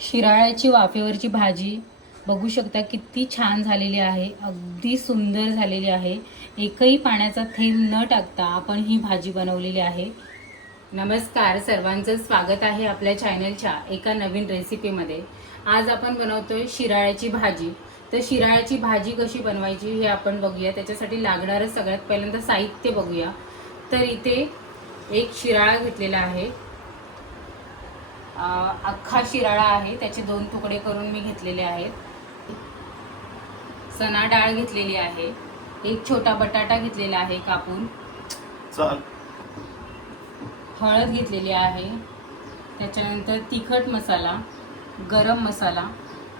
शिराळ्याची वाफेवरची भाजी बघू शकता किती छान झालेली आहे, अगदी सुंदर झालेली आहे। एकही पाण्याचा थेंब न टाकता आपण ही भाजी बनवलेली आहे। नमस्कार, सर्वांचं स्वागत आहे आपल्या चॅनलच्या एका नवीन रेसिपीमध्ये। आज आपण बनवतोय शिराळ्याची भाजी। तर शिराळ्याची भाजी कशी बनवायची हे आपण बघूया। त्याच्यासाठी लागणारं सगळ्यात पहिल्यांदा साहित्य बघूया। तर इथे एक शिराळा घेतलेला आहे, अख्खा शिराळा आहे, त्याचे 2 तुकडे करून मी घेतलेले आहेत। चणा डाळ घेतलेली आहे, एक छोटा बटाटा घेतलेला आहे कापून, हळद घेतलेली आहे, त्याच्यानंतर तिखट मसाला, गरम मसाला,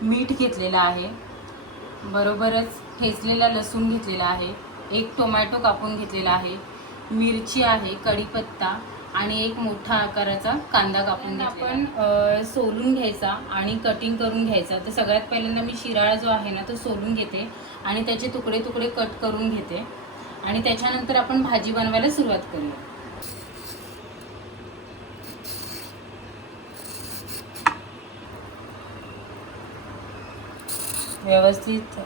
मीठ घेतलेला आहे, बरोबरच ठेचलेला लसूण घेतलेला आहे, एक टोमॅटो कापून घेतलेला आहे, मिरची आहे, कढीपत्ता आणि एक मोठा आकाराचा कांदा कापून आपण सोलून घ्यायचा आणि कटिंग करून घ्यायचा। तर सगळ्यात पहिल्यांदा मी शिराळा जो आहे ना तो सोलून घेते आणि त्याचे तुकडे तुकडे कट करून घेते आणि त्याच्यानंतर आपण भाजी बनवायला सुरुवात करूया। व्यवस्थित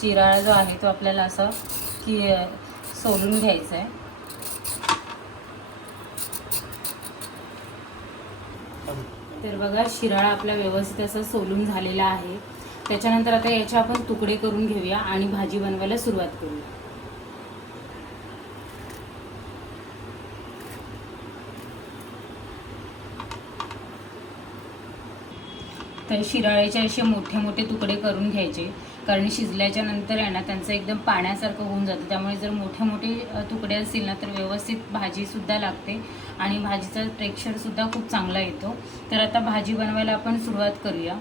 शिराळा जो आहे तो आपल्याला असा की सोलून घ्यायचा आहे। तर बघा, शिराळा आपला व्यवस्थित असं सोलून झालेला आहे। त्याच्यानंतर आता याचे आपण तुकडे करून घेऊया आणि भाजी बनवायला सुरुवात करूया। तर शिराळ्याचे असे मोठे मोठे तुकडे करून घ्यायचे, कारण शिजल्याच्या नंतर आहे ना त्यांचं एकदम पाण्यासारखं होऊन जातं। त्यामुळे जर मोठे मोठे तुकडे असतील ना तर व्यवस्थित भाजीसुद्धा लागते आणि भाजीचा टेक्स्चरसुद्धा खूप चांगला येतो। तर आता भाजी बनवायला आपण सुरुवात करूया।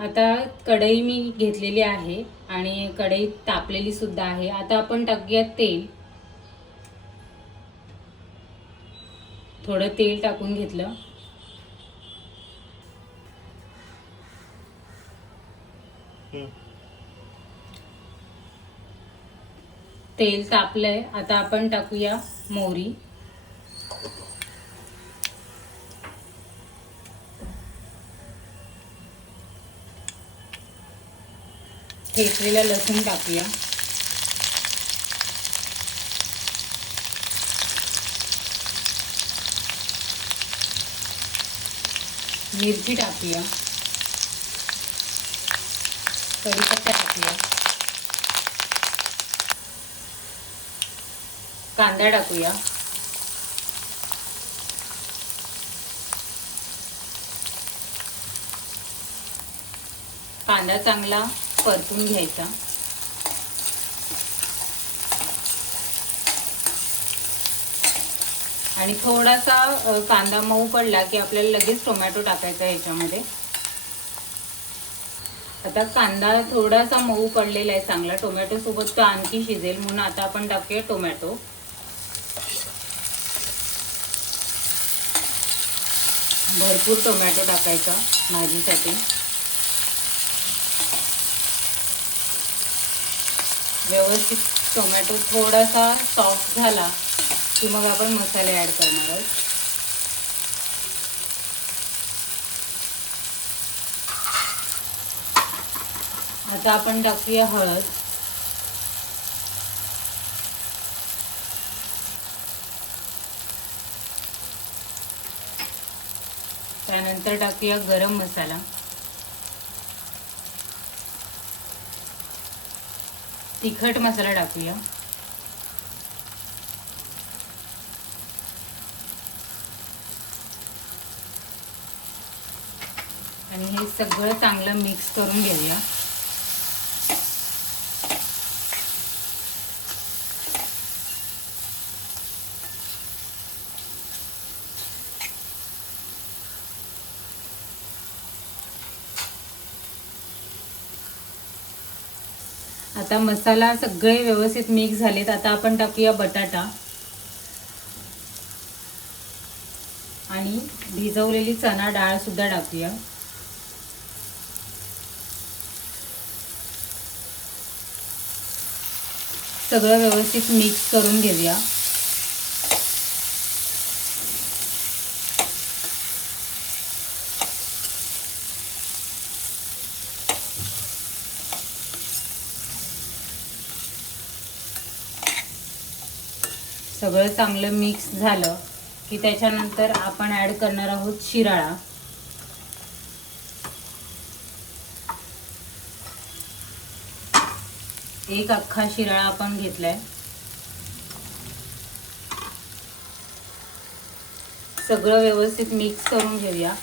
आता कढई मी घेतलेली आहे आणि कढई तापलेली सुद्धा आहे। आता आपण टाकूया तेल। थोडं तेल टाकून घेतलं, तेल तापलंय। आता आपण टाकूया मोहरी, ठेचलेला लसूण टाकूया, मिरची टाकूया, कढीपत्ता टाकूया, कांदा टाकूया, कांदा चांगला परतून घ्यायचा, आणि थोडासा कांदा मऊ पडला की आपल्याला लगेच टोमॅटो टाकायचा आहे ह्याच्यामध्ये। आता कांदा थोडासा मऊ पडलेला आहे चांगला, टोमॅटो सोबत तो आणखी शिजेल, म्हणून आता आपण टाकूया टोमॅटो। भरपूर टोमॅटो टाकायचा भाजीसाठी। व्यवस्थित टोमॅटो थोडासा सॉफ्ट झाला की मग आपण मसाले ॲड करणार आहोत। आता आपण टाकूया हळद, त्यानंतर टाकूया गरम मसाला, तिखट मसाला टाकूया, आणि हे सगळं चांगलं मिक्स करून घेऊया। आता मसाला सगळे व्यवस्थित मिक्स झालेत। आता आपण टाकूया बटाटा आणि भिजवलेली चणा डाळ सुद्धा टाकूया। सगळं व्यवस्थित मिक्स करून घेऊया। सगळं चांगलं मिक्स झालं की त्याच्यानंतर आपण ॲड करणार आहोत शिराळा. एक अख्खा शिराळा आपण घेतलाय. सगळं व्यवस्थित मिक्स करून घेऊया.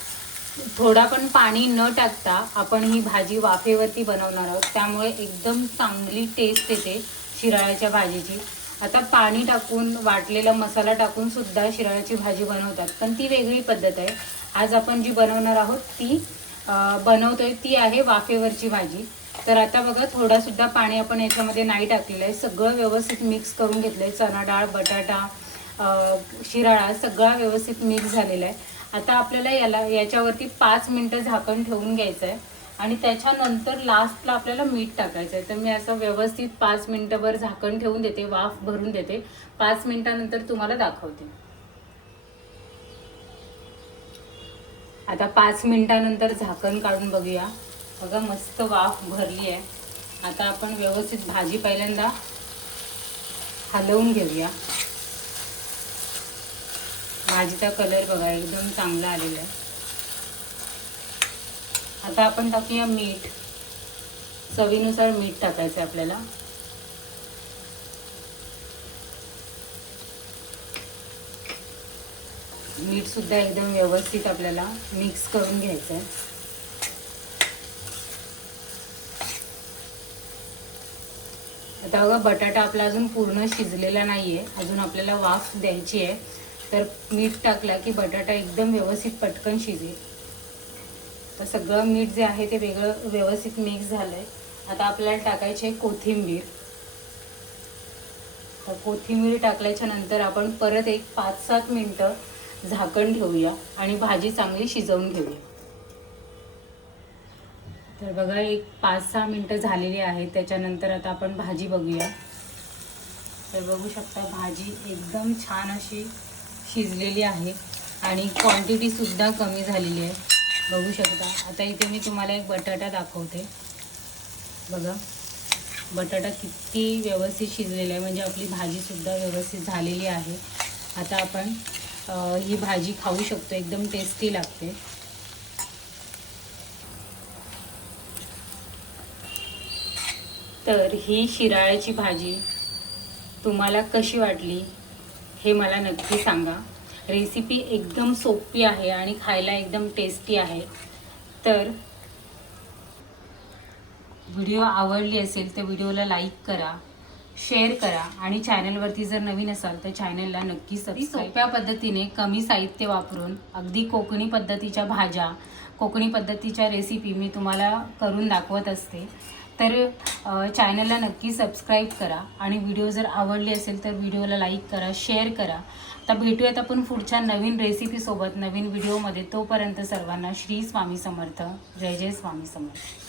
थोडा पण पाणी न टाकता आपण ही भाजी वाफेवरती बनवणार आहोत, त्यामुळे एकदम चांगली टेस्ट येते शिराळ्याच्या भाजीची. आता पाणी टाकून वाटलेला मसाला टाकून सुद्धा शिराळ्याची भाजी बनवतात, पण ती वेगळी पद्धत आहे. आज आपण जी बनवणार आहोत ती बनवतोय ती आहे वाफेवरची भाजी. तर आता बघा, थोडासुद्धा पाणी आपण याच्यामध्ये नाही टाकलेलं आहे. सगळं व्यवस्थित मिक्स करून घेतलं आहे. चणा डाळ, बटाटा, शिराळा सगळा व्यवस्थित मिक्स झालेला आहे. आता आपल्याला याच्यावरती 5 मिनटं झाकण ठेवून घ्यायचं आहे आणि त्याच्यानंतर लास्टला आपल्याला मीठ टाकायचं आहे. तर मी असं व्यवस्थित 5 मिनटंभर झाकण ठेवून देते, वाफ भरून देते. 5 मिनटानंतर तुम्हाला दाखवते. आता 5 मिनटानंतर झाकण काढून बघूया. बघा, मस्त वाफ भरली आहे. आता आपण व्यवस्थित भाजी पहिल्यांदा हलवून घेऊया. भाजीचा कलर बघा एकदम चांगला आलेला आहे. आता आपण टाकूया मीठ. चवीनुसार मीठ टाकायचं आहे आपल्याला. मीठ सुद्धा एकदम व्यवस्थित आपल्याला मिक्स करून घ्यायचं आहे. आता बघा, बटाटा आपला अजून पूर्ण शिजलेला नाहीये, अजून आपल्याला वाफ द्यायची आहे. तर मीठ टाकला की बटाटा एकदम व्यवस्थित पटकन शिजेल. तर सगळं मीठ जे आहे ते वेगळं व्यवस्थित मिक्स झालंय. आता आपल्याला टाकायची आहे कोथिंबीर. तर कोथिंबीर टाकल्याच्या नंतर आपण परत एक 5-7 मिनटं झाकण ठेवूया आणि भाजी चांगली शिजवून घेऊया. तर बघा, एक 5-6 मिनटं झालेली आहेत. त्याच्यानंतर आता आपण भाजी बघूया. तर बघू शकता, भाजी एकदम छान अशी शिजलेली आहे आणि क्वांटिटी सुद्धा कमी झालेली आहे. बघू शकता. आता इथे मी तुम्हाला एक बटाटा दाखवते. बघा, बटाटा किती व्यवस्थित शिजलेला आहे, म्हणजे आपली भाजी सुद्धा व्यवस्थित झालेली आहे. आता आपण ही भाजी खाऊ शकतो, एकदम टेस्टी लागते. तर ही शिराळ्याची भाजी तुम्हाला कशी वाटली हे मला नक्की सांगा. रेसिपी एकदम सोपी आहे आणि खायला एकदम टेस्टी आहे. तर व्हिडिओ आवडली असेल तर व्हिडिओला लाईक करा, शेअर करा आणि चॅनलवरती जर नवीन असाल तर चॅनलला नक्की सबस्क्राईब. सोप्या पद्धतीने कमी साहित्य वापरून अगदी कोकणी पद्धतीच्या भाज्या, कोकणी पद्धतीच्या रेसिपी मी तुम्हाला करून दाखवत असते. तर चॅनलला नक्की सबस्क्राईब करा आणि व्हिडिओ जर आवडली असेल तर व्हिडिओला लाईक करा, शेअर करा. तर भेटूयात आपण पुढच्या नवीन रेसिपीसोबत, नवीन व्हिडिओमध्ये. तोपर्यंत सर्वांना श्री स्वामी समर्थ. जय जय स्वामी समर्थ.